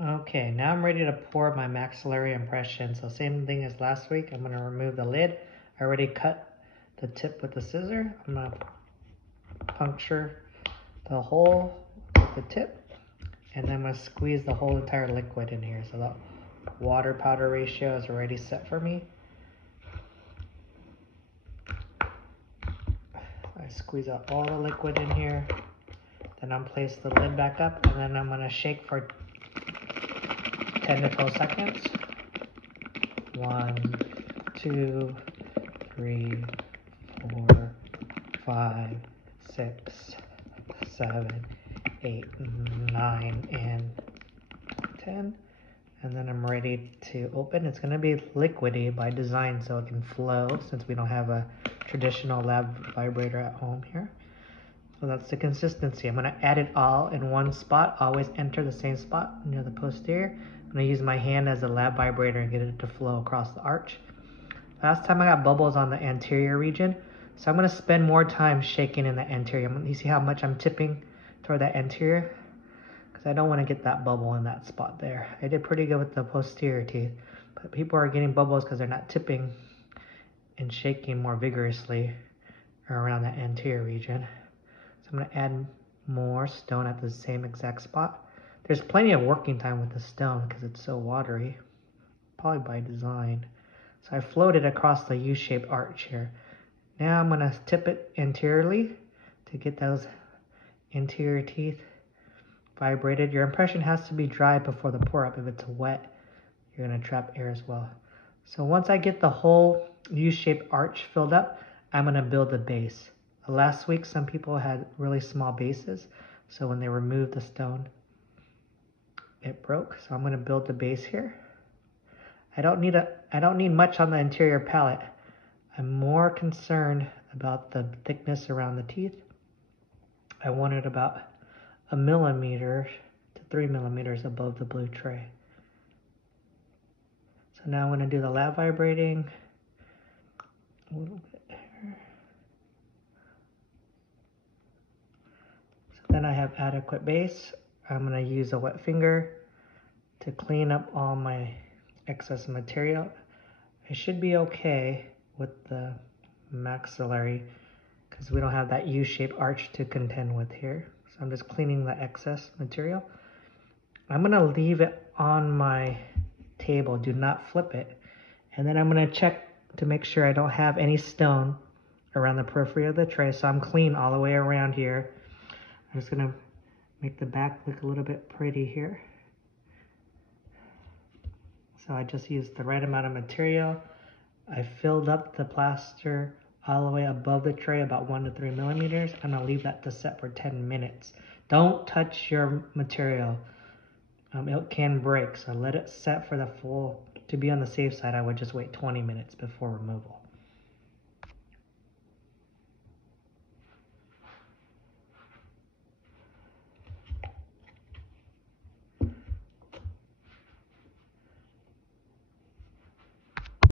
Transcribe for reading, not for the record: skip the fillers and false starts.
Okay, now I'm ready to pour my maxillary impression. So same thing as last week. I'm gonna remove the lid. I already cut the tip with the scissor. I'm gonna puncture the hole with the tip, and then I'm gonna squeeze the whole entire liquid in here. So the water powder ratio is already set for me. I squeeze out all the liquid in here. Then I'm place the lid back up, and then I'm gonna shake for 10 to 12 seconds. 1, 2, 3, 4, 5, 6, 7, 8, 9, and 10. And then I'm ready to open. It's gonna be liquidy by design so it can flow since we don't have a traditional lab vibrator at home here. So that's the consistency. I'm gonna add it all in one spot. Always enter the same spot near the posterior. I'm gonna use my hand as a lab vibrator and get it to flow across the arch. Last time I got bubbles on the anterior region, so I'm gonna spend more time shaking in the anterior. You see how much I'm tipping toward that anterior? Because I don't wanna get that bubble in that spot there. I did pretty good with the posterior teeth, but people are getting bubbles because they're not tipping and shaking more vigorously around that anterior region. So I'm gonna add more stone at the same exact spot. There's plenty of working time with the stone because it's so watery, probably by design. So I floated across the U-shaped arch here. Now I'm gonna tip it anteriorly to get those anterior teeth vibrated. Your impression has to be dry before the pour up. If it's wet, you're gonna trap air as well. So once I get the whole U-shaped arch filled up, I'm gonna build the base. Last week, some people had really small bases, so when they removed the stone, it broke. So I'm gonna build the base here. I don't need much on the interior palate. I'm more concerned about the thickness around the teeth. I want it about 1 millimeter to 3 millimeters above the blue tray. So now I'm gonna do the lab vibrating. A little bit here. So then I have adequate base. I'm gonna use a wet finger to clean up all my excess material. I should be okay with the maxillary because we don't have that U-shaped arch to contend with here. So I'm just cleaning the excess material. I'm gonna leave it on my table, do not flip it. And then I'm gonna check to make sure I don't have any stone around the periphery of the tray. So I'm clean all the way around here. I'm just gonna make the back look a little bit pretty here. So I just used the right amount of material. I filled up the plaster all the way above the tray, about 1 to 3 millimeters. I'm gonna leave that to set for 10 minutes. Don't touch your material. It can break, so let it set for the full. To be on the safe side, I would just wait 20 minutes before removal.